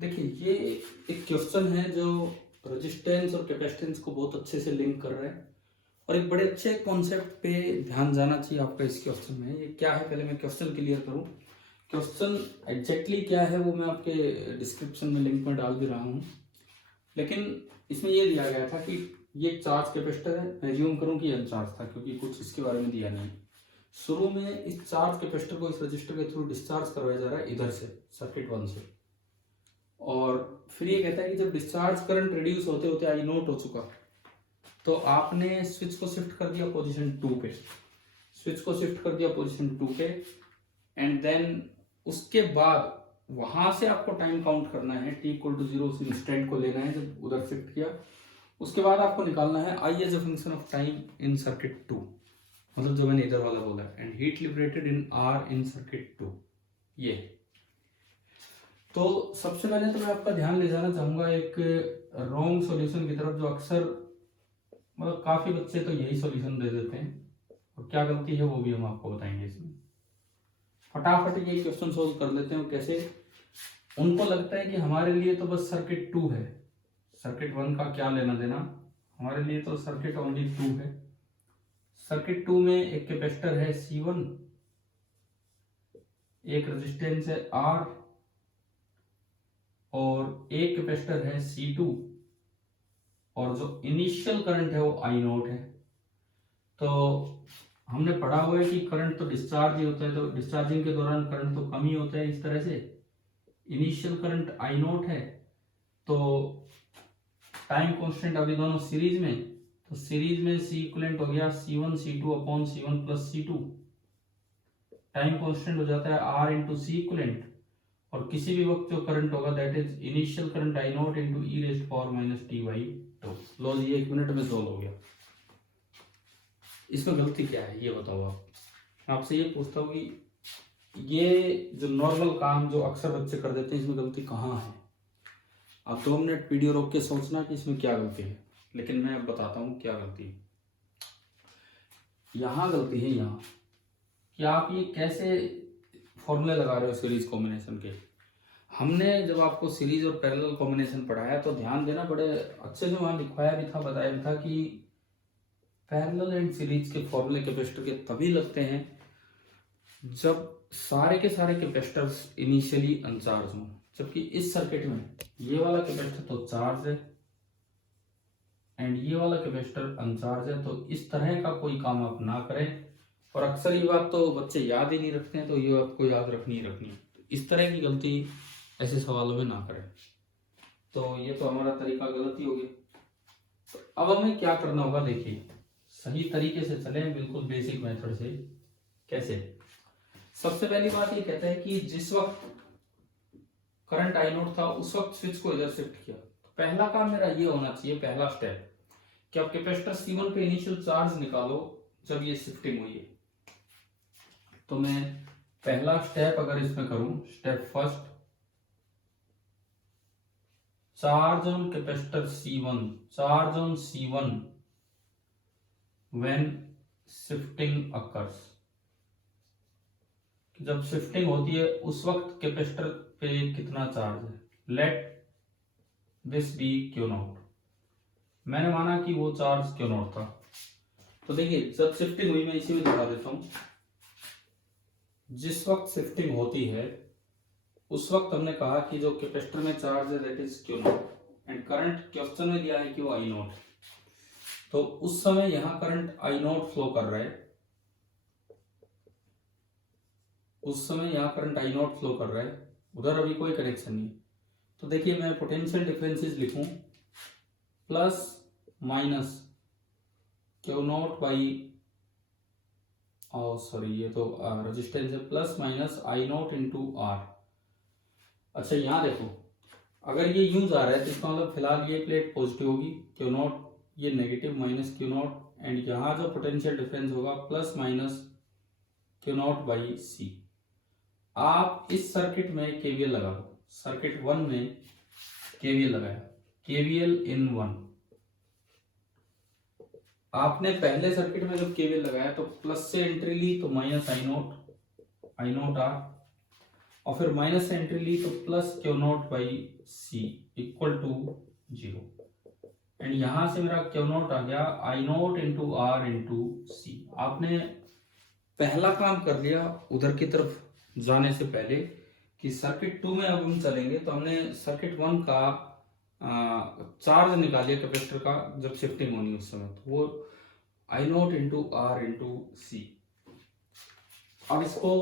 देखिए, ये एक क्वेश्चन है जो रेजिस्टेंस और कैपेसिटेंस को बहुत अच्छे से लिंक कर रहा है और एक बड़े अच्छे कॉन्सेप्ट पे ध्यान जाना चाहिए आपका इस क्वेश्चन में। ये क्या है, पहले मैं क्वेश्चन क्लियर करूं। क्वेश्चन एग्जैक्टली क्या है वो मैं आपके डिस्क्रिप्शन में लिंक में डाल भी रहा हूं, लेकिन इसमें ये दिया गया था कि ये चार्ज कैपेसिटर है। मैं एज्यूम करूं कि अनचार्ज था क्योंकि कुछ इसके बारे में दिया नहीं। शुरू में इस चार्ज कैपेसिटर को इस रजिस्टर के थ्रू डिस्चार्ज करवाया जा रहा है इधर से, सर्किट 1 से। और फिर ये कहता है कि जब डिस्चार्ज करंट रिड्यूस होते होते आई नोट हो चुका तो आपने स्विच को शिफ्ट कर दिया पोजीशन 2 पे, स्विच को शिफ्ट कर दिया पोजीशन 2 पे, एंड देन उसके बाद वहां से आपको टाइम काउंट करना है। t इक्वल टू 0 उस इंस्टेंट को लेना है जब उधर शिफ्ट किया। उसके बाद आपको निकालना है I as a function of time in circuit 2, मतलब जो मैंने इधर वाला बोला, and heat liberated in R in circuit 2। ये तो सबसे पहले तो मैं आपका ध्यान ले जाना चाहूंगा एक रॉन्ग सॉल्यूशन की तरफ, जो अक्सर मतलब काफी बच्चे तो यही सॉल्यूशन दे देते हैं और क्या गलती है वो भी हम आपको बताएंगे इसमें। फटाफट ये क्वेश्चन सोल्व कर लेते हैं। कैसे? उनको लगता है कि हमारे लिए तो बस सर्किट 2 है, सर्किट 1 का क्या लेना देना, हमारे लिए तो सर्किट ओनली 2 है। सर्किट 2 में एक कैपेसिटर है C1, एक रेजिस्टेंस है R और एक कैपेसिटर है C2, और जो इनिशियल करंट है वो आई नोट है। तो हमने पढ़ा हुआ है कि करंट तो डिस्चार्ज ही होता है, तो डिस्चार्जिंग के दौरान करंट तो कम ही होता है। इस तरह से इनिशियल करंट आई नोट है, तो टाइम कांस्टेंट अभी दोनों सीरीज में, तो सीरीज में सी इक्वलेंट हो गया C1 C2 upon C1 plus C2। Time constant हो जाता है R इंटू सी इक्वलेंट, और किसी भी वक्त जो करंट होगा that is initial current I naught into E raised power minus T by two. लो जी, 1 मिनट में सोल्व हो गया। इसमें गलती क्या है ये बताओ आप। मैं आपसे ये पूछता हूँ कि ये जो नॉर्मल काम जो अक्सर बच्चे कर देते हैं, इसमें गलती कहाँ है? आप 2 मिनट वीडियो रोक के सोचना कि इसमें क्या गलती है, लेकिन मैं अब बताता हूँ क्या गलती है। यहाँ गलती है यहाँ कि आप ये कैसे फॉर्मूले लगा रहे हो सीरीज कॉम्बिनेशन के। हमने जब आपको सीरीज और पैरेलल कॉम्बिनेशन पढ़ाया तो ध्यान देना, बड़े अच्छे से वहां लिखवाया भी था, बताया भी था कि पैरेलल एंड सीरीज के फॉर्मूले कैपेसिटर के तभी लगते हैं जब सारे के सारे कैपेसिटर्स इनिशियली अनचार्ज हों। जबकि इस सर्किट में ये वाला कैपेसिटर तो चार्ज है एंड ये वाला कैपेसिटर अनचार्ज है, तो इस तरह का कोई काम आप ना करें। और अक्सर ये बात तो बच्चे याद ही नहीं रखते हैं, तो ये आपको याद रखनी ही रखनी है। इस तरह की गलती ऐसे सवालों में ना करें। तो ये तो हमारा तरीका गलत ही हो गया। तो अब हमें क्या करना होगा, देखिए सही तरीके से चलें, बिल्कुल बेसिक मेथड से। कैसे? सबसे पहली बात ये कहता है कि जिस वक्त करंट आई नोट था उस वक्त स्विच को इधर शिफ्ट किया, तो पहला काम मेरा ये होना चाहिए, पहला स्टेप, कि आप कैपेसिटर C1 पे इनिशियल चार्ज निकालो जब ये शिफ्टिंग हुई है। तो मैं पहला स्टेप अगर इसमें करूं, step first, charge on capacitor C1, charge on C1 when shifting occurs, जब शिफ्टिंग होती है उस वक्त कैपेसिटर पे कितना चार्ज है। Let this be Q naught. मैंने माना कि वो चार्ज क्यू नॉट था। तो देखिए जब शिफ्टिंग हुई, मैं इसी में दिखा देता हूं, जिस वक्त शिफ्टिंग होती है उस वक्त हमने कहा कि जो कैपेसिटर में चार्ज है that is q naught, and current question में दिया है कि वो आई नॉट। तो उस समय यहां करंट आई नॉट फ्लो कर रहा है, उस समय यहां करंट आई नॉट फ्लो कर रहा है, उधर अभी कोई कनेक्शन नहीं। तो देखिए मैं पोटेंशियल डिफरेंसेस लिखूं, plus minus Q naught by, sorry ये तो रेजिस्टेंस है, plus minus I naught into R. अच्छा यहाँ देखो, अगर ये यूं जा रहा है तो इसका मतलब फिलहाल ये प्लेट पॉजिटिव होगी, क्यू नॉट ये negative minus Q naught, and यहाँ जो पोटेंशियल डिफरेंस होगा plus minus Q naught by C. आप इस सर्किट में केवीएल लगा दो। सर्किट 1 में केवीएल लगाया, केवीएल इन 1। आपने पहले सर्किट में जब केवीएल लगाया तो प्लस से एंट्री ली तो माइनस आई नोट आर, और फिर माइनस से एंट्री ली तो plus Q naught by C equal to 0। And यहां से मेरा क्यू नॉट आ गया I naught into R into C. आपने पहला काम कर लिया उधर की तरफ जाने से पहले कि सर्किट 2 में अब हम चलेंगे तो हमने सर्किट 1 का चार्ज निकालिए कैपेसिटर का जब शिफ्टिंग होनी उस समय, तो वो आई नॉट इंटू आर इंटू सी। अब इसको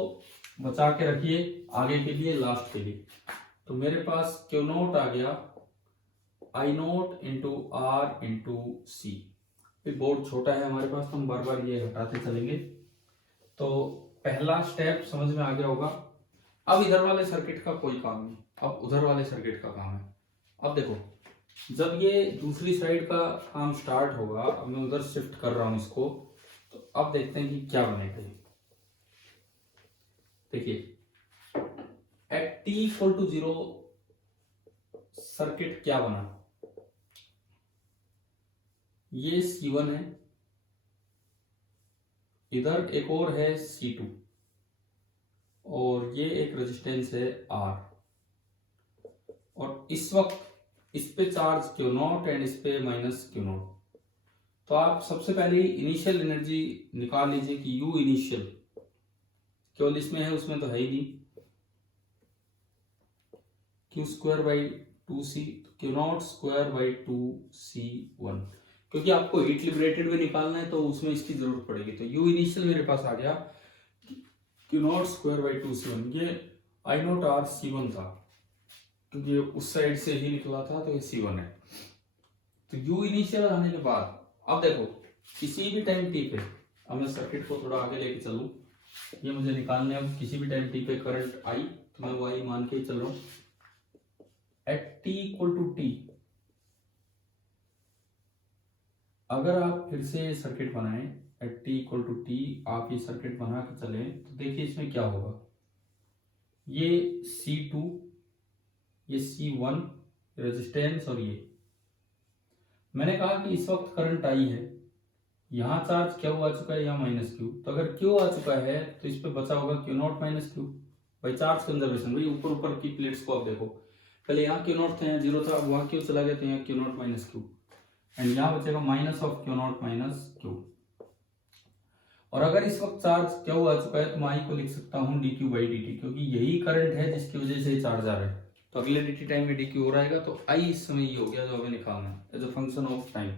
बचा के रखिए आगे के लिए, लास्ट के लिए। तो मेरे पास क्यू नॉट आ गया I naught into R into C. Board छोटा है हमारे पास तो हम बार बार ये हटाते चलेंगे। तो पहला स्टेप समझ में आ गया होगा। अब इधर वाले सर्किट का कोई काम नहीं, अब उधर वाले सर्किट का काम है। अब देखो जब ये दूसरी साइड का काम स्टार्ट होगा, अब मैं उधर शिफ्ट कर रहा हूं इसको, तो अब देखते हैं कि क्या बनेगा। देखिए at t equal to 0 circuit क्या बना, ये C1 है, इधर एक और है C2 और ये एक रेजिस्टेंस है R। और इस वक्त इस पे चार्ज क्यू नॉट एंड इस पे माइनस क्यू नॉट। तो आप सबसे पहले इनिशियल एनर्जी निकाल लीजिए कि U इनिशियल केवल इसमें है, उसमें तो है ही नहीं, Q square by 2c, Q naught square by 2c1। क्योंकि आपको हीट लिबरेटेड में निकालना है तो उसमें इसकी जरूरत पड़ेगी। तो U इनिशियल मेरे पास आ गया Q naught square by 2c1। ये आई नॉट आर C1 था क्योंकि उस साइड से ही निकला था तो ये C1 है। तो U इनिशियल आने के बाद अब देखो किसी भी टाइम t पे, अब मैं सर्किट को थोड़ा आगे लेके चलूं, ये मुझे निकालने, अब किसी भी टाइम t पे करंट आई, तो मैं वो आई मान के ही चल रहा हूं। At t equal to t अगर आप फिर से सर्किट बनाएं, at t equal to t आप ये सर्किट बना के चले तो देखिए इसमें क्या होगा। ये C2, ये C1 रेजिस्टेंस, और ये मैंने कहा कि इस वक्त करंट आई है, यहाँ चार्ज क्यू आ चुका है, यहाँ माइनस क्यू। तो अगर क्यू आ चुका है तो इस पे बचा होगा क्यू नॉट माइनस क्यू। भाई चार्ज कंजर्वेशन, भाई ऊपर ऊपर की प्लेट्स को आप देखो, पहले यहाँ क्यू नॉट था, यहाँ जीरो था, अब वहाँ क्यू चला गया तो यहाँ Q naught minus Q, and यहाँ बचेगा minus of Q naught minus Q. और अगर इस वक्त चार्ज क्यू आ चुका है तो मैं आई को लिख सकता हूँ D Q by D T, क्योंकि यही करंट है जिसकी वजह से चार्ज आ रहा है। तो अगले डी टी टाइम में डी क्यू हो रहेगा, तो आई इस समय ये हो गया जो हमें निकालना है as a function of time.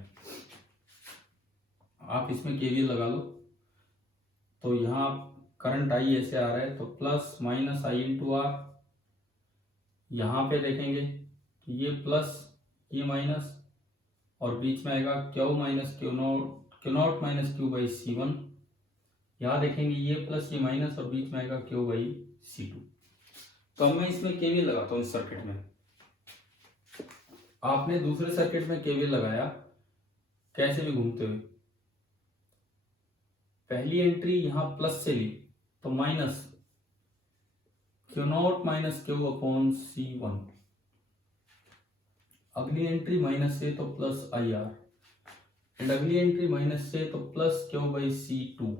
आप इसमें केवीएल लगा लो, तो यहाँ करंट आई ऐसे आ रहा है तो plus minus I into R, यहाँ पे देखेंगे तो ये प्लस ये माइनस, और बीच में आएगा Q minus Q naught minus Q by C1। यहाँ देखेंगे ये प्लस ये माइनस और बीच में आएगा क्यू बाई C2। तो अब मैं इसमें केवीएल लगाता हूँ इस सर्किट में। आपने दूसरे सर्किट में केवीएल लगाया कैसे भी घूमते हुए, पहली एंट्री यहां प्लस से ली तो minus Q naught minus Q upon C1, अगली एंट्री माइनस से तो प्लस आई आर, एंड अगली एंट्री माइनस से तो plus Q by C2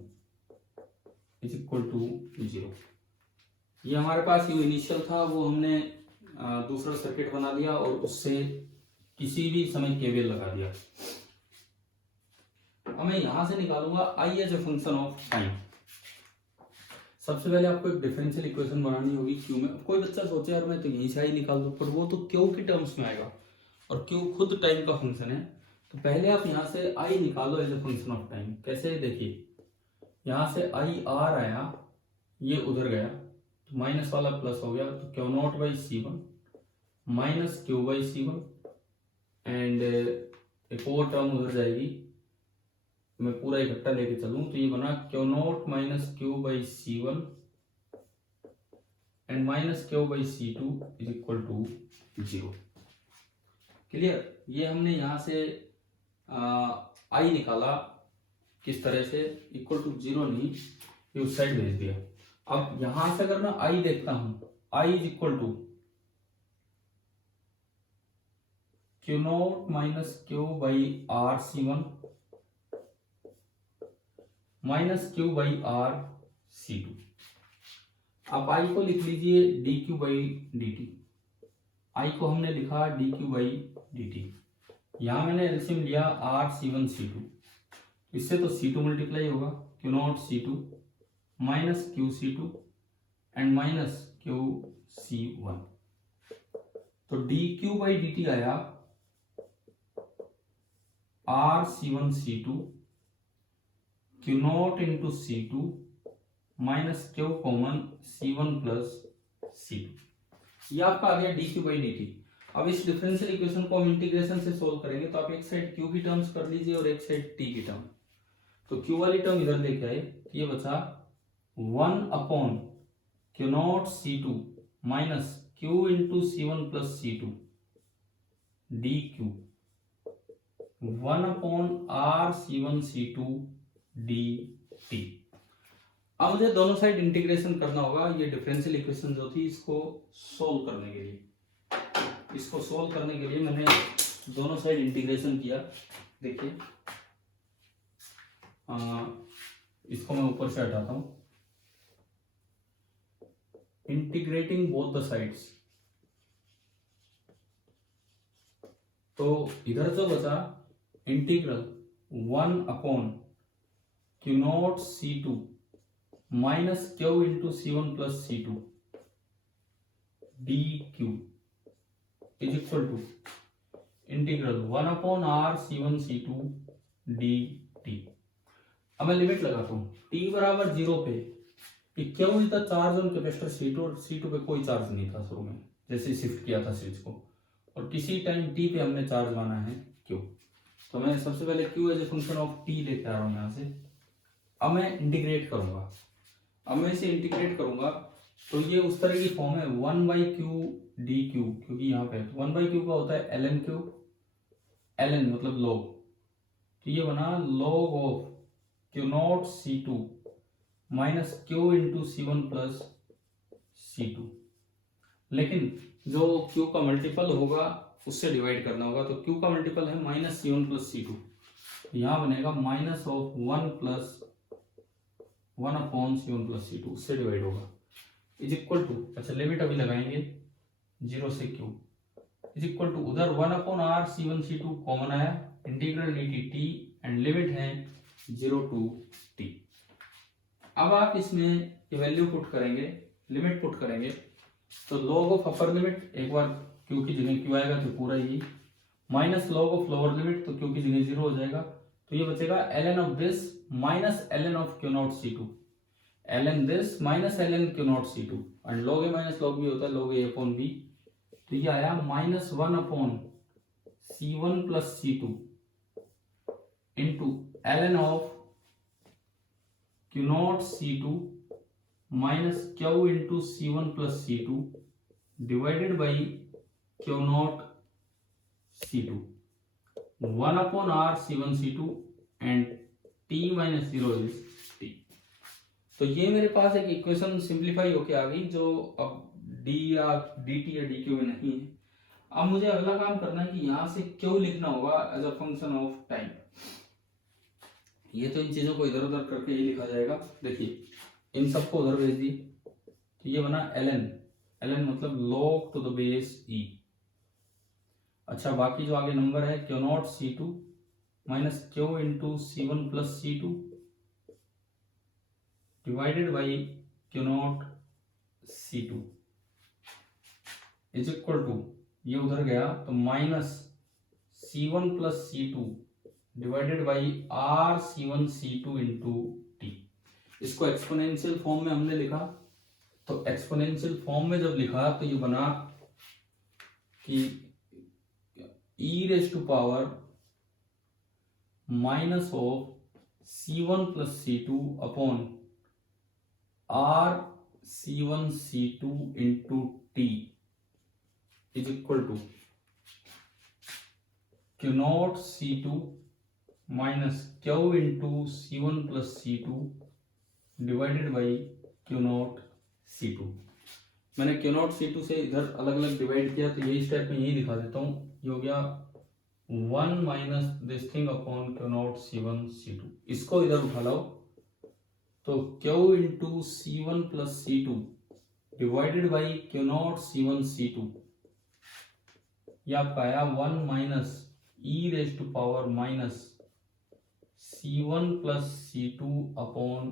is equal to 0। ये हमारे पास यू इनिशियल था, वो हमने दूसरा सर्किट बना दिया और उससे किसी भी समय केवीएल लगा दिया। अब मैं यहां से निकालूंगा I as a function of time. सबसे पहले आपको एक डिफरेंशियल इक्वेशन बनानी होगी क्यू में। कोई बच्चा सोचे यार मैं तो यहीं से आई निकाल दूं, पर वो तो क्यू की टर्म्स में आएगा और क्यू खुद टाइम का फंक्शन है। तो पहले आप यहाँ से आई निकालो as a function of time. कैसे, देखिए यहाँ से आई आर आया, ये उधर गया तो माइनस वाला प्लस हो गया, तो q naught by C1 minus Q by C1, and एक और टर्म उधर जाएगी, मैं पूरा इकट्ठा लेके चलूं तो ये बना Q naught minus Q by C1 and minus Q by C2 is equal to 0। Clear. ये हमने यहां से आई निकाला किस तरह से, इक्वल टू 0 नहीं, ये उस साइड भेज दिया। अब यहां से अगर मैं आई देखता हूं, I is equal to Q naught minus Q by R C1 minus Q by are C2। आप आई को लिख लीजिए D Q by D T. I को हमने लिखा D Q by D T. यहां मैंने एलसीएम लिया R C one C two, इससे तो सी टू मल्टीप्लाई होगा, Q naught C two minus Q C two and minus Q C one. तो D Q by D T आया R C one C two Q naught into C two minus Q common C one plus C two. ये आपका आ गया D Q by D T. अब इस differential equation को हम इंटीग्रेशन से सोल्व करेंगे, तो आप एक साइड क्यू की टर्म्स कर लीजिए और एक साइड टी की टर्म। तो क्यू वाली टर्म इधर लेके आए, ये बचा 1 upon Q naught C two minus Q into C one plus C two D Q 1 upon are C one C two D T. अब मुझे दोनों साइड इंटीग्रेशन करना होगा। ये डिफरेंशियल इक्वेशन जो थी इसको सोल्व करने के लिए, इसको सोल्व करने के लिए मैंने दोनों साइड इंटीग्रेशन किया। देखिए इसको मैं ऊपर से हटाता हूं, इंटीग्रेटिंग बोथ द साइड्स। तो इधर जो बचा integral 1 upon Q naught C two minus Q into C one plus C two D Q is equal to integral 1 upon are C one C two D T. अब मैं limit लगाता हूं, t बराबर 0 पे Q is the charge on capacitor C two, और C to पे कोई charge नहीं था शुरू में जैसे शिफ्ट किया था स्विच को, और किसी टाइम t पे हमने चार्ज माना है q। तो मैं सबसे पहले q as a function of t लेके आ रहा हूं यहां से। अब मैं इंटीग्रेट करूंगा, अब मैं इसे इंटीग्रेट करूंगा तो ये उस तरह की फॉर्म है 1 बाई क्यू डी क्यू, क्योंकि यहाँ पे 1 बाई क्यू का होता है L N Q, L N मतलब लॉग, तो ये बना log of Q naught C two minus Q into C one plus C two. लेकिन जो क्यू का मल्टीपल होगा उससे डिवाइड करना होगा, तो क्यू का मल्टीपल है minus C one plus C two, यहाँ बनेगा minus of 1 plus 1 upon C one plus C two, उससे डिवाइड होगा इज इक्वल टू, अच्छा लिमिट अभी लगाएंगे 0 से q इज इक्वल टू, उधर 1 upon are C one C two common आया, integral d t t and limit है 0 to t। अब आप इसमें ये वैल्यू पुट करेंगे, लिमिट पुट करेंगे, तो लॉग ऑफ अपर लिमिट एक बार q की जगह q आएगा तो पूरा ही, minus log of lower limit तो q की जगह 0 हो जाएगा, तो ये बचेगा ln of this minus ln of q naught C two, ln दिस minus ln q naught C two, and log a minus log b होता है log a अपॉन b। तो ये आया minus 1 upon C one plus C two into ln of q naught C two minus q into C one plus C two divided by q naught C two, 1 upon are C one C two and t minus 0 is t। तो ये मेरे पास एक equation simplify होके आ गई जो अब d या dt या dq में नहीं है। अब मुझे अगला काम करना है कि यहाँ से q लिखना होगा as a function of time. ये तो इन चीजों को इधर उधर करके ही लिखा जाएगा। देखिए इन सबको उधर भेज दिए, तो ये बना ln, ln मतलब log to the base e। अच्छा बाकी जो आगे नंबर है Q naught C two minus Q into C one plus C two divided by Q naught C two is equal to, ये उधर गया तो minus C one plus C two divided by R C one C two into T. इसको exponential form में हमने लिखा, तो exponential form में जब लिखा तो ये बना कि e raise to power minus of C one plus C two upon are C one C two into T is equal to Q naught C two minus Q into C one plus C two divided by Q naught C two. मैंने Q naught C two से इधर अलग अलग divide किया, तो यही step में यही दिखा देता हूँ। ये हो गया 1 minus this thing upon Q naught C one C two, इसको इधर उठा लाओ तो Q into C one plus C two divided by Q naught C1 C2, ये आपका आया 1 minus E raise to power minus C1 plus C2 upon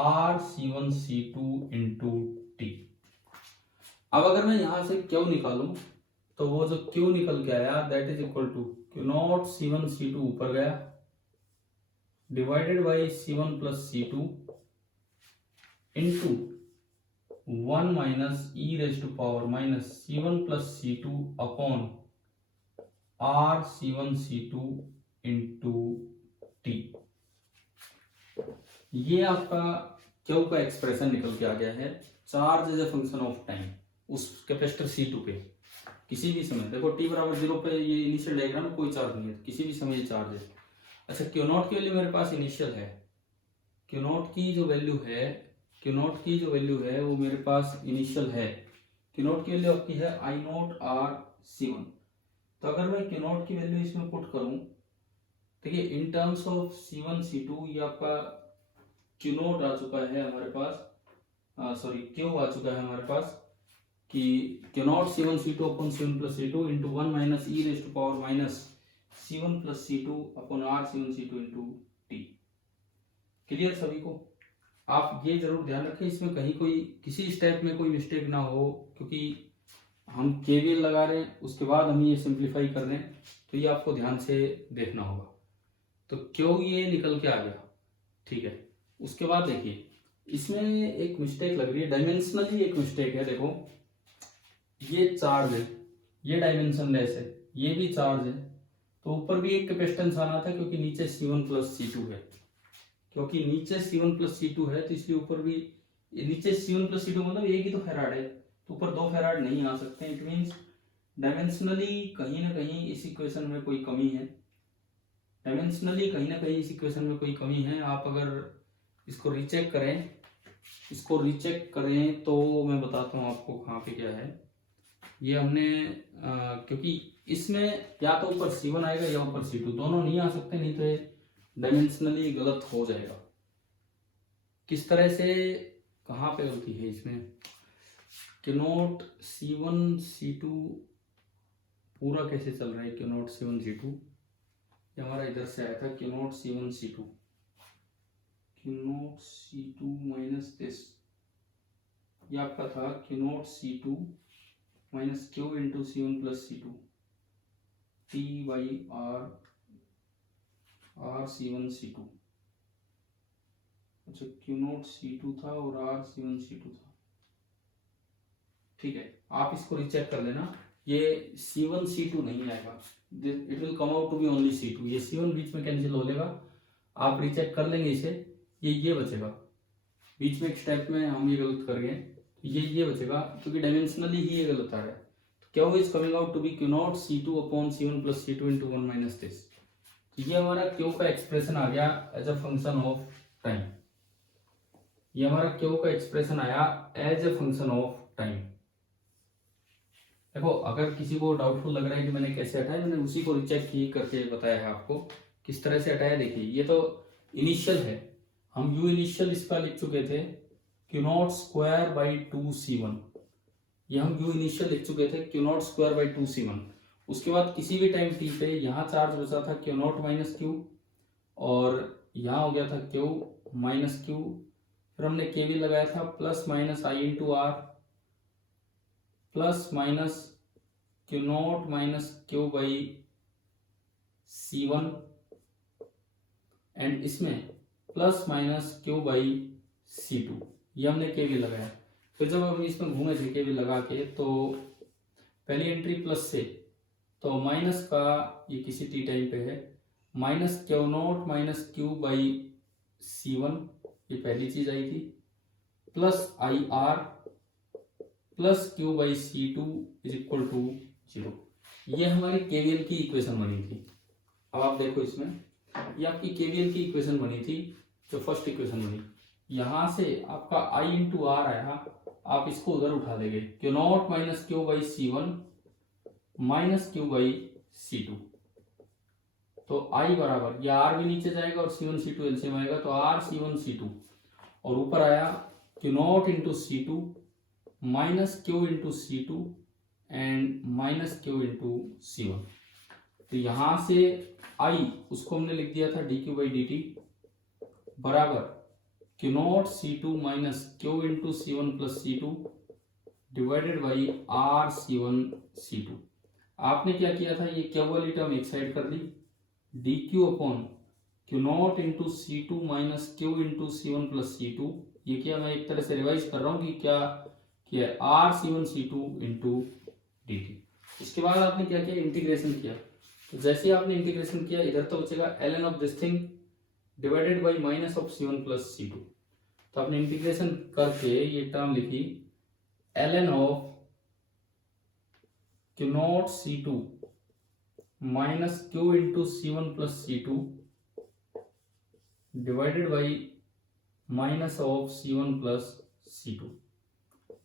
R C1 C2 into T. अब अगर मैं यहां से क्यू निकालूं तो वो जो क्यू निकल के आया that is equal to Q naught C1 C2 ऊपर गया divided by C1 plus C2 into 1 minus E raise to power minus C1 plus C2 upon R C1 C2 into T. ये आपका क्यू का expression निकल के आ गया है। Charge as a function of time उस कैपेसिटर C2 पे किसी भी समय, देखो t बराबर 0 पे ये इनिशियल डायग्राम में कोई चार्ज नहीं है, किसी भी समय ये चार्ज है। अच्छा क्यू नॉट की वैल्यू मेरे पास इनिशियल है, क्यू नॉट की जो वैल्यू है वो मेरे पास इनिशियल है। क्यू नॉट की वैल्यू आपकी है I नॉट R C1। तो अगर मैं क्यू नॉट की वैल्यू इसमें पुट करूं, देखिए in terms of C1 C2 ये आपका क्यू नॉट आ चुका है हमारे पास, सॉरी क्यू आ चुका है हमारे पास कि Q naught C1 C2 upon C1 plus C2 into 1 minus E raise to power minus C1 plus C2 upon R C1 C2 into T. Clear सभी को? आप ये जरूर ध्यान रखें इसमें कहीं कोई किसी स्टेप में कोई मिस्टेक ना हो, क्योंकि हम केवीएल लगा रहे हैं उसके बाद हम ये सिंप्लीफाई कर रहे हैं, तो ये आपको ध्यान से देखना होगा। तो क्यों ये निकल के आ गया, ठीक है। उसके बाद देखिए इसमें एक मिस्टेक लग रही है, डायमेंशनली एक मिस्टेक है। देखो ये चार्ज है, ये डायमेंशन लेस है, ये भी चार्ज है, तो ऊपर भी एक कैपेसिटेंस आना था क्योंकि नीचे C1 प्लस C2 है, क्योंकि नीचे C1 प्लस C2 है तो इसलिए ऊपर भी नीचे C1 प्लस C2 मतलब एक ही तो फेराड है, तो ऊपर 2 फेराड नहीं आ सकते। इट मीन्स डायमेंशनली कहीं ना कहीं इस इक्वेशन में कोई कमी है, डायमेंशनली कहीं ना कहीं इस इक्वेशन में कोई कमी है। आप अगर इसको रीचेक करें तो मैं बताता हूँ आपको कहाँ पे क्या है। ये हमने क्योंकि इसमें या तो ऊपर C1 आएगा या ऊपर C2, दोनों नहीं आ सकते, नहीं तो ये डायमेंशनली गलत हो जाएगा। किस तरह से, कहाँ पे गलती है इसमें, क्यू नॉट C1 C2 पूरा कैसे चल रहा है, क्यू नॉट C1 C2 ये हमारा इधर से आया था, Q naught C1 C2 minus this, ये आपका था Q naught C2 minus Q into C1 plus C2 T by R C1 C2। अच्छा क्यू नॉट C2 था और R C1 C2 था, ठीक है। आप इसको रिचेक कर लेना, ये C1 C2 नहीं आएगा, it will come out to be only C2। ये C1 बीच में कैंसिल हो लेगा, आप रिचेक कर लेंगे इसे, ये बचेगा। बीच में एक स्टेप में हम ये गलत कर गए, ये बचेगा क्योंकि डायमेंशनली ही ये गलत आ रहा है। तो क्या is coming out to be Q naught C2 upon C1 plus C2 into 1 minus this. ये हमारा क्यू का एक्सप्रेशन आ गया as a function of time, ये हमारा क्यू का एक्सप्रेशन आया as a function of time. देखो अगर किसी को डाउटफुल लग रहा है कि मैंने कैसे हटाया, मैंने उसी को रिचेक ही करके बताया है आपको किस तरह से हटाया। देखिए ये तो इनिशियल है, हम यू इनिशियल इसका लिख चुके थे Q naught square by 2C1, ये हम यू इनिशियल लिख चुके थे Q naught square by 2C1। उसके बाद किसी भी टाइम t पे यहाँ चार्ज बचा था क्यू नॉट माइनस क्यू, और यहाँ हो गया था क्यू माइनस क्यू, फिर हमने केवी लगाया था plus minus I into R plus minus Q naught minus Q by C1 and इसमें plus minus Q by C2, ये हमने केवी लगाया। फिर जब हम इसमें घूमे थे केवी लगा के, तो पहली एंट्री प्लस से, तो माइनस का ये किसी टी टाइम पे है, minus Q naught minus Q by C1 ये पहली चीज आई थी, plus I R plus Q by C2 is equal to 0। ये हमारी केवीएल की इक्वेशन बनी थी। अब आप देखो इसमें ये आपकी केवीएल की इक्वेशन बनी थी, जो फर्स्ट इक्वेशन बनी, यहां से आपका I इंटू आर आया, आप इसको उधर उठा देंगे, Q naught minus Q by C1 minus Q by C2, तो I बराबर, ये R भी नीचे जाएगा और C1 C2 एलसीएम आएगा, तो R C1 C2, और ऊपर आया Q naught into C2 minus Q into C2 and minus Q into C1। तो यहां से I उसको हमने लिख दिया था dq/dt बराबर Q naught C2 minus Q into C1 plus C2 divided by R C1 C2। आपने क्या किया था, ये क्या वाली टर्म एक साइड कर ली, dq upon Q naught into C2 minus Q into C1 plus C2। ये क्या मैं एक तरह से रिवाइज कर रहा हूँ कि क्या किया, are C1 C2 into dt। इसके बाद आपने क्या किया, इंटीग्रेशन किया। तो जैसे ही आपने इंटीग्रेशन किया इधर तो बचेगा ln of this thing divided by minus of C1 plus C2। तो आपने इंटीग्रेशन करके ये टर्म लिखी ln of Q naught C2 minus Q into C1 plus C2 divided by minus of C1 plus C2।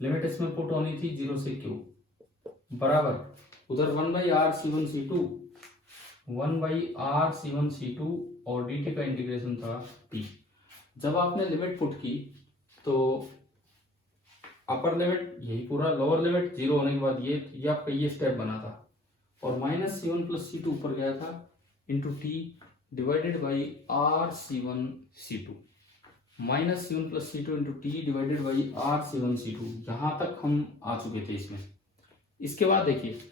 Limit इसमें put होनी थी 0 से Q बराबर उधर 1/r C1 C2 और dt का इंटीग्रेशन था p। जब आपने लिमिट पुट की तो अपर लिमिट यही पूरा, लोअर लिमिट 0 होने के बाद ये आपका ये स्टेप बना था और माइनस C1 प्लस C2 ऊपर गया था into t divided by r C1 minus C1 plus C2 into T divided by r C2। यहां तक हम आ चुके थे इसमें। इसके बाद देखिए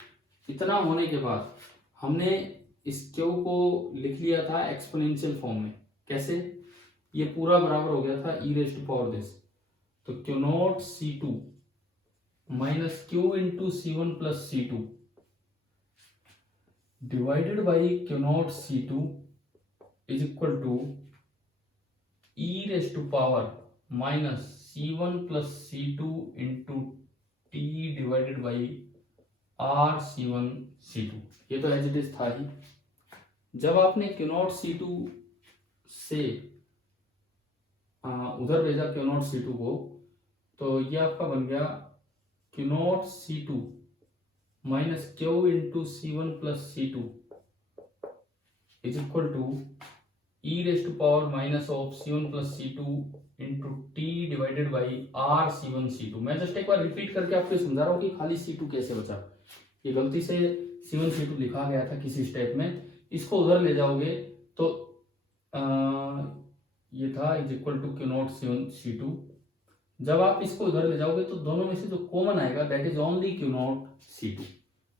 इतना होने के बाद हमने इस क्यू को लिख लिया था एक्सपोनेंशियल फॉर्म में। कैसे, ये पूरा बराबर हो गया था e raise to power this. तो q naught C2 minus Q into C1 plus C2 divided by Q naught C2 is equal to e raise to power minus C1 plus C2 into T divided by are C2। ये तो as it is था ही। जब आपने Q naught C2 से उधर भेजा Q naught C2 को, तो ये आपका बन गया Q naught C2 minus Q into C1 plus C2 is equal to e raise to power minus of C1 plus C2 into T divided by are C2। मैं जस्ट एक बार repeat करके आपको समझा रहा हूँ कि खाली C2 कैसे बचा। ये गलती से C1 C2 लिखा गया था किसी स्टेप में, इसको उधर ले जाओगे तो ये था is equal to Q naught C2। जब आप इसको उधर ले जाओगे तो दोनों में से जो कॉमन आएगा that is only Q naught C2।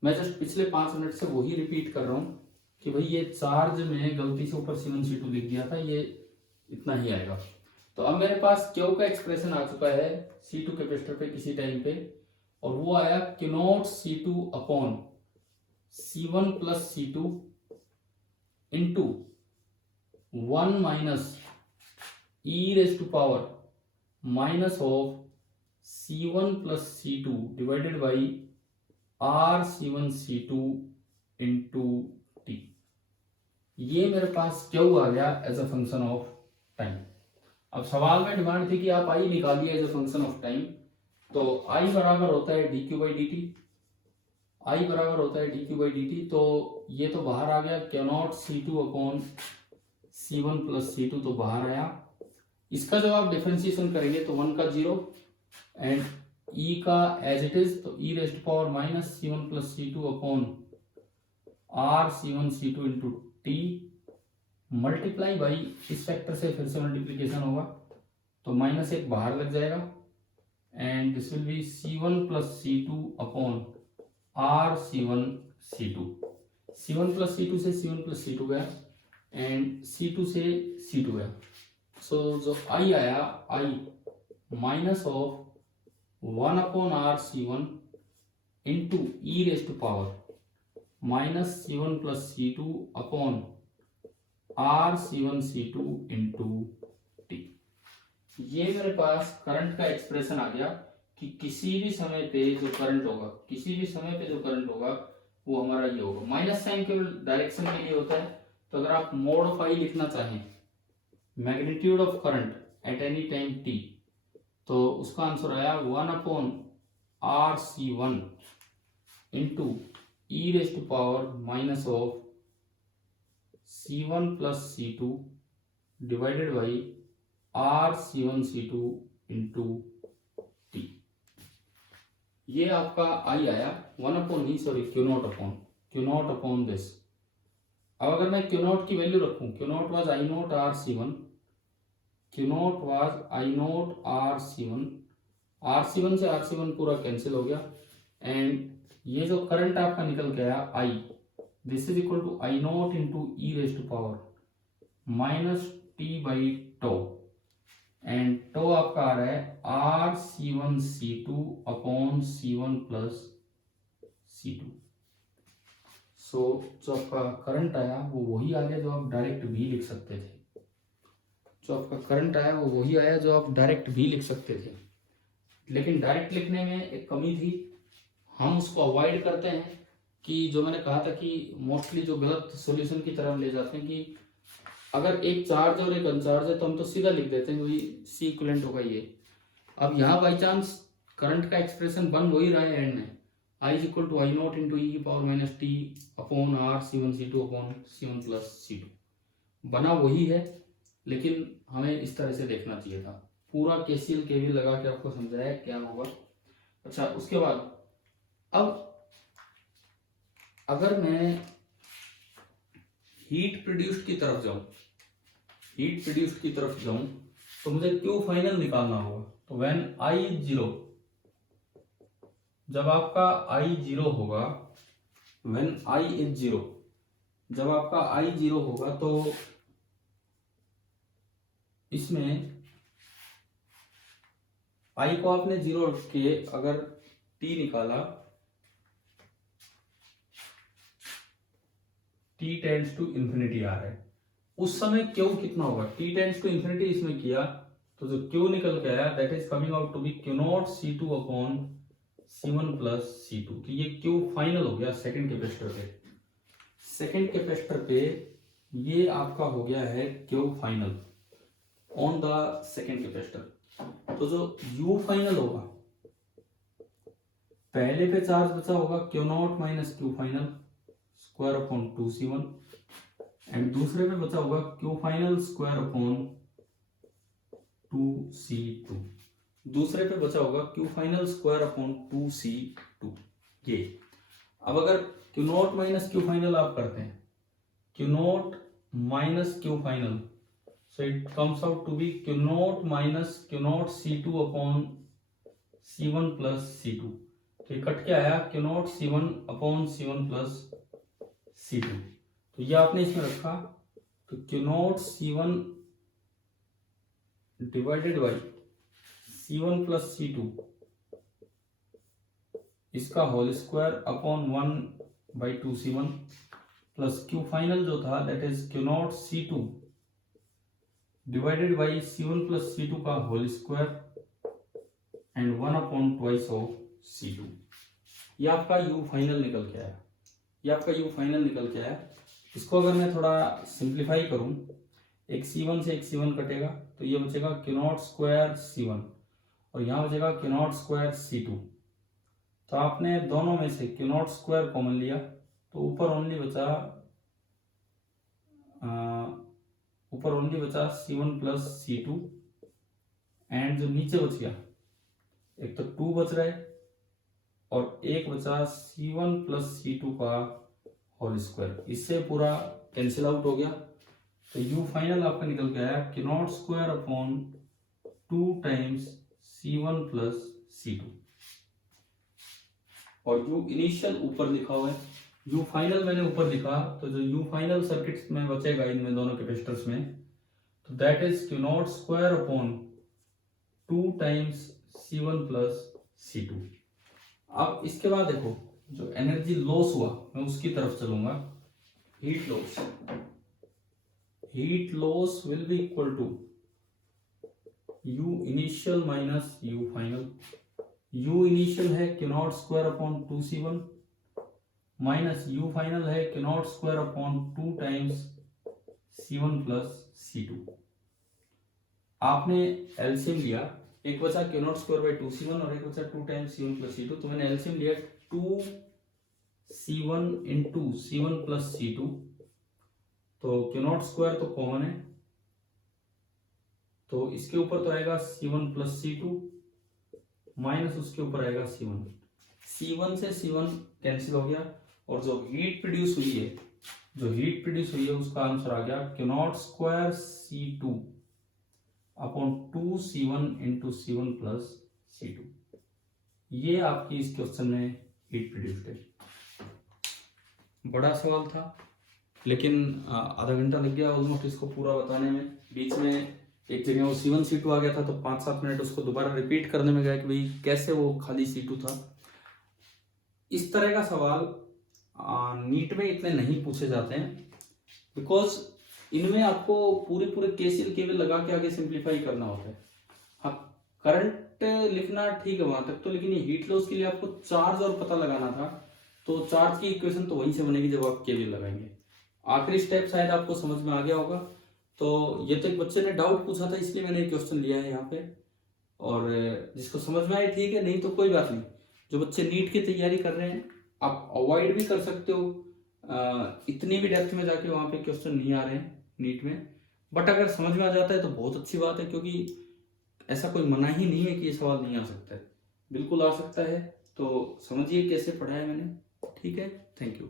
मैं जस्ट पिछले 5 मिनट से वही रिपीट कर रहा हूँ कि भाई ये चार्ज में गलती से ऊपर C1 C2 लिख दिया था, ये इतना ही आएगा। तो अब मेरे पास क्यू का एक्सप्रेशन आ चुका है C2 कैपेसिटर पे किसी टाइम पे, और वो आया Q naught C2 upon C1 plus C2 into 1 minus e raise to power minus of C1 plus C2 divided by r C2 into T. ये मेरे पास क्यू आ गया as a function of time. अब सवाल में डिमांड थी कि आप आई निकालिए as a function of time. तो आई बराबर होता है dq/dt, आई बराबर होता है dq/dt। तो ये तो बाहर आ गया Q naught C2 upon C1 plus C2 तो बाहर आया। इसका जब आप डिफरेंशिएशन करेंगे तो 1 का 0 एंड e का एज इट इज, तो e raise to power minus C1 plus C2 upon r C2 into T multiply by इस फैक्टर से फिर से मल्टीप्लीकेशन होगा तो माइनस 1 बाहर लग जाएगा and this will be C1 plus C2 upon r C2। C1 plus C2 से C1 प्लस C2 गया एंड C2 से C2 गया। सो जो आई आया, i minus of 1 upon r C1 into e raise to power minus C1 plus C2 upon r C2 into T. ये मेरे पास current का expression आ गया कि किसी भी समय पे जो करंट होगा, किसी भी समय पे जो करंट होगा वो हमारा ये होगा। माइनस साइन केवल डायरेक्शन के लिए होता है। तो अगर आप मोड ऑफ आई लिखना चाहें, magnitude of current at any time t, तो उसका आंसर आया 1 upon r C1 into e raise to power minus of C1 plus C2 divided by r C2 into T. ये आपका आई आया क्यू नॉट अपॉन दिस। अब अगर मैं Q naught की वैल्यू रखूं, Q naught was I naught R C one, Q naught was I naught R C one, R C one से R C one पूरा कैंसिल हो गया, एंड ये जो करंट आपका निकल के आया i, this is equal to i naught into e raise to power minus T by tau, and tau आपका आ रहा है r C one C two upon C one plus C two. So जो आपका करंट आया वो वही आ गया जो आप डायरेक्ट भी लिख सकते थे। जो आपका करंट आया वो वही आया जो आप डायरेक्ट भी लिख सकते थे, लेकिन डायरेक्ट लिखने में एक कमी थी, हम उसको अवॉइड करते हैं कि जो मैंने कहा था कि मोस्टली जो गलत सॉल्यूशन की तरफ ले जाते हैं कि अगर एक चार्ज और एक अनचार्ज है तो हम तो सीधा लिख देते हैं वही सी इक्विवेलेंट होगा ये। अब यहाँ बाई चांस करंट का एक्सप्रेशन बन वही रहा है एंड में, i is equal to i naught into e की power minus t upon are C one C two upon C one plus C two, बना वही है, लेकिन हमें इस तरह से देखना चाहिए था। पूरा केसीएल केवीएल लगा के आपको समझाया क्या होगा। अच्छा, उसके बाद अब अगर मैं हीट प्रोड्यूस्ड की तरफ जाऊं, हीट प्रोड्यूस्ड की तरफ जाऊं तो मुझे क्यू फाइनल निकालना होगा। तो व्हेन आई जीरो, जब आपका आई जीरो होगा, व्हेन आई इज जीरो, जब आपका आई जीरो होगा तो इसमें आई को आपने जीरो रख के अगर टी निकाला, टी टेंड्स टू इन्फिनिटी आ रहा है, उस समय क्यू कितना होगा, टी टेंड्स टू इन्फिनिटी इसमें किया तो जो क्यू निकल के आया that is coming out to be Q naught C two upon C one plus C two. तो ये क्यू फाइनल हो गया सेकंड कैपेसिटर पे। सेकंड कैपेसिटर पे ये आपका हो गया है Q final on the second capacitor. तो जो यू फाइनल होगा, पहले पे चार्ज बचा होगा Q naught minus Q final square upon two C one, and दूसरे पे बचा होगा Q final square upon two C two, दूसरे पे बचा होगा Q final square upon two C two. ये अब अगर Q naught minus Q final आप करते हैं, Q naught minus Q final, so it comes out to be Q naught minus Q naught C two upon C one plus C two. तो ये cut के आया Q naught C one upon C one plus C two. तो ये आपने इसमें रखा, तो q naught C one divided by C one plus C two, इसका whole square upon one by two C one, plus q final जो था that is q naught C two divided by C one plus C two का whole square and one upon twice of C two. ये आपका you final निकल के आया, ये आपका यू फाइनल निकल के आया। इसको अगर मैं थोड़ा सिंप्लीफाई करूं, एक C1 से एक C1 कटेगा तो ये बचेगा क्यू नॉट स्क्वायर C1 और यहाँ बचेगा क्यू नॉट स्क्वायर C2। तो आपने दोनों में से क्यू नॉट स्क्वायर कॉमन लिया तो ऊपर ओनली बचा C1 प्लस C2, एंड जो नीचे बच गया, एक तो 2 बच रहा है और एक बचा C1 प्लस C2 का होल स्क्वायर, इससे पूरा कैंसिल आउट हो गया। तो यू फाइनल आपका निकल के आया Q naught square upon 2 times C1 plus C2, और यू इनिशियल ऊपर लिखा हुआ है, यू फाइनल मैंने ऊपर लिखा, तो जो यू फाइनल सर्किट में बचेगा इनमें दोनों कैपेसिटर्स में, तो that is q naught square upon 2 times C1 plus C2। अब इसके बाद देखो जो एनर्जी लॉस हुआ मैं उसकी तरफ चलूंगा। Heat loss will be equal to u initial minus u final. U initial है Q naught square upon 2C1 minus u final है Q naught square upon 2 times C1 plus C2। आपने LCM लिया, एक बचा Q naught square by 2C1 और एक बचा 2 times C1 plus C2। तो मैंने एलसीएम लिया 2C1 into C1 plus C2, तो क्यू नॉट स्क्वायर तो कॉमन है, तो इसके ऊपर तो आएगा C1 प्लस C2 माइनस उसके ऊपर आएगा C1। C1 से C1 कैंसिल हो गया, और जो हीट प्रोड्यूस हुई है उसका आंसर आ गया Q not square C2 upon 2C1 into C1 plus C2। ये आपकी इस क्वेश्चन में हीट प्रोड्यूस्ड है। बड़ा सवाल था, लेकिन आधा घंटा लग गया ऑलमोस्ट इसको पूरा बताने में। बीच में एक जगह वो C1 C2 आ गया था, तो 5-7 मिनट उसको दोबारा रिपीट करने में गया कि भाई कैसे वो खाली C2 था। इस तरह का सवाल नीट में इतने नहीं पूछे जाते हैं, बिकॉज इनमें आपको पूरे केसीएल केवल लगा के आगे सिंप्लीफाई करना होता है। हाँ, करंट लिखना ठीक है वहां तक तो, लेकिन ये हीट लॉस के लिए आपको चार्ज और पता लगाना था, तो चार्ज की इक्वेशन तो वहीं से बनेगी जब आप केवीएल लगाएंगे। आखिरी स्टेप शायद आपको समझ में आ गया होगा। तो ये तो एक बच्चे ने डाउट पूछा था, इसलिए मैंने क्वेश्चन लिया है यहाँ पे, और जिसको समझ में आए ठीक है, नहीं तो कोई बात नहीं। जो बच्चे नीट की तैयारी कर रहे हैं आप अवॉइड भी कर सकते हो, इतनी भी डेप्थ में जाके वहाँ पे क्वेश्चन नहीं आ रहे हैं नीट में, बट अगर समझ में आ जाता है तो बहुत अच्छी बात है, क्योंकि ऐसा कोई मना ही नहीं है कि ये सवाल नहीं आ सकता है, बिल्कुल आ सकता है। तो समझिए कैसे पढ़ा है मैंने। ठीक है, थैंक यू।